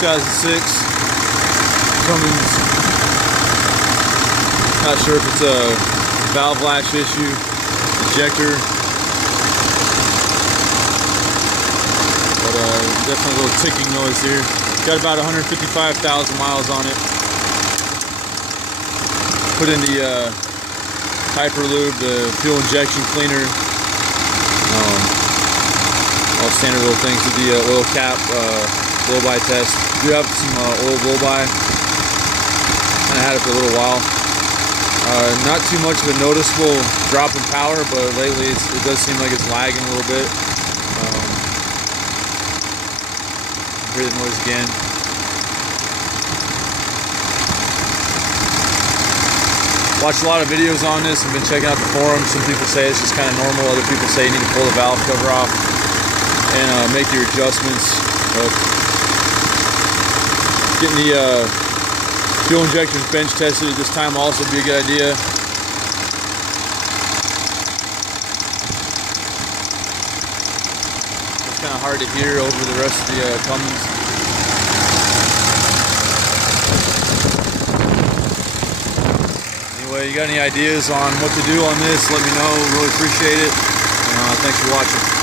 2006 Cummins. Not sure if it's a valve latch issue, ejector, but definitely a little ticking noise here. Got about 155,000 miles on it. Put in the Hyperlube, the fuel injection cleaner. All standard little things. Did the oil cap blow-by test. Do have some oil blow-by. Kind of had it for a little while. Not too much of a noticeable drop in power, but lately it does seem like it's lagging a little bit. Hear the noise again. Watched a lot of videos on this. I've been checking out the forums. Some people say it's just kind of normal. Other people say you need to pull the valve cover off and make your adjustments. Getting the fuel injectors bench tested at this time will also be a good idea. It's kind of hard to hear over the rest of the Cummins. Anyway, you got any ideas on what to do on this, let me know. Really appreciate it. Thanks for watching.